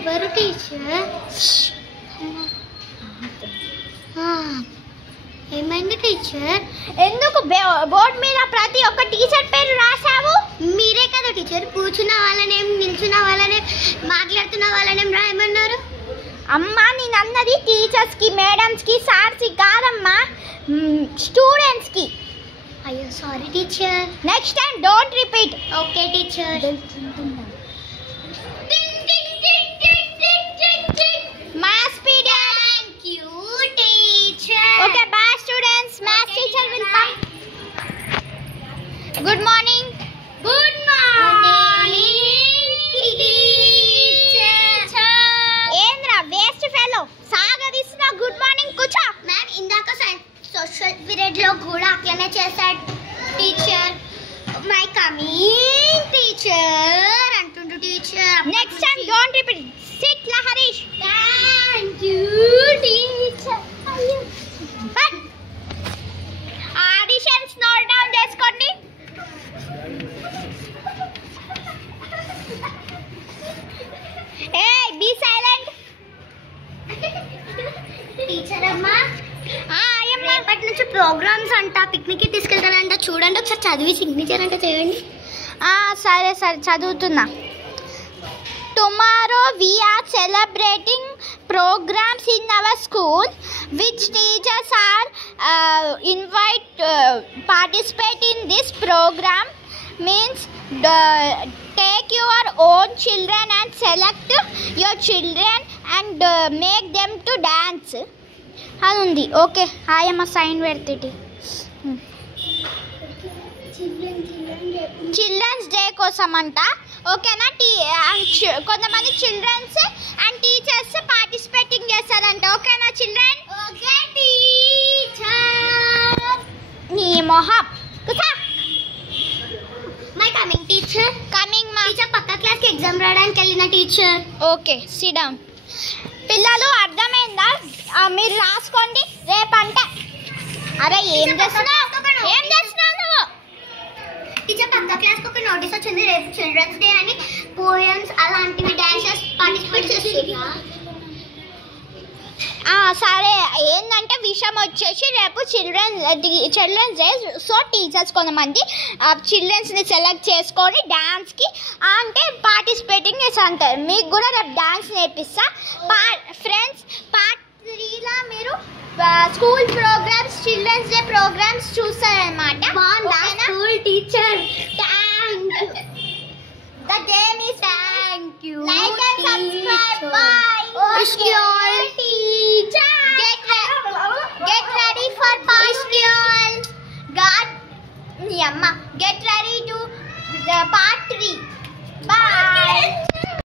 ఎవరు టీచర్? ఏమైంది టీచర్? ఎందుకు బోర్డు మీద ప్రతి ఒక్క టీచర్ పేరు రాసావు? మీరే కదా టీచర్ కూర్చున్న వాళ్ళనేం, నిల్చున్న వాళ్ళనేం, మాట్లాడుతున్న వాళ్ళనేం రాయమన్నారు. అమ్మా నేను అన్నది టీచర్స్ కి, మేడమ్స్ కి, సార్స్ కి కాదమ్మా, స్టూడెంట్స్ కి. అయ్యో sorry teacher. Next time don't repeat. Okay teacher. Maths period. Thank you teacher. Okay, bye students. Maths teacher will come. Good morning. Good morning teacher. ఏంద్రా వేస్ట్ ఫెలో సాగదీస్తున్నా. Good morning కూర్చో. Ma'am ఇందాక social period లో కూడా అట్లనే చేశాడు teacher. May I coming teacher అంటుండు teacher. Next time don't repeat. Sit లా Harish. Thank you teacher. Auditions note down చేసుకోండి. A be silent. టీచర్ అమ్మా రేపటి నుంచి ప్రోగ్రామ్స్ అంట, పిక్నిక్ తీసుకెళ్తానంట, చూడండి ఒకసారి చదివి సిగ్నేచర్ అంటే చేయండి. సరే సరే చదువుతున్నా. Tomorrow we are celebrating programs in our school which teachers are participate in this program. Means take your own children and select your children and make them to dance. Adundi okay I am a sign పెడుతుంది. Children's day కోసం అంట. ఓకేనా? కొంతమంది children's and teachers participating చేస్తారంట. ఓకేనా children? Okay teacher. నీ మొహం కూర్చో. My coming teacher. కమింగ్ మా టీచర్ పక్క క్లాస్కి ఎగ్జామ్ రాయడానికి వెళ్ళిన టీచర్. Okay SIT down. పిల్లలు అర్థమైందా? మీరు రాసుకోండి రేపంటే. అరే ఏం చేస్తున్నావు నువ్వు? టీచర్ పక్క క్లాస్కి ఒక నోటీస్ వచ్చింది, రేపు చిల్డ్రన్స్ డే అని పోయమ్స్ అలాంటివి డాన్సెస్ పార్టిసిపేట్ చేస్తున్నా. సరే ఏంటంటే విషయం వచ్చేసి రేపు చిల్డ్రన్స్ డే. సో టీచర్స్ కొంతమంది చిల్డ్రన్స్ని సెలెక్ట్ చేసుకొని డాన్స్కి అంటే పార్టిసిపేటింగ్ చేసి అంటారు. మీకు కూడా రేపు డాన్స్ నేర్పిస్తా. ఫ్రెండ్స్ పార్ట్ 3లా మీరు school programs, childrens day programs చూస్తారనమాట. School teacher. Thank you. The name is thank you. Like and subscribe. Bye. Wish you all teacher. Get ready for Wish you all God. నీ అమ్మ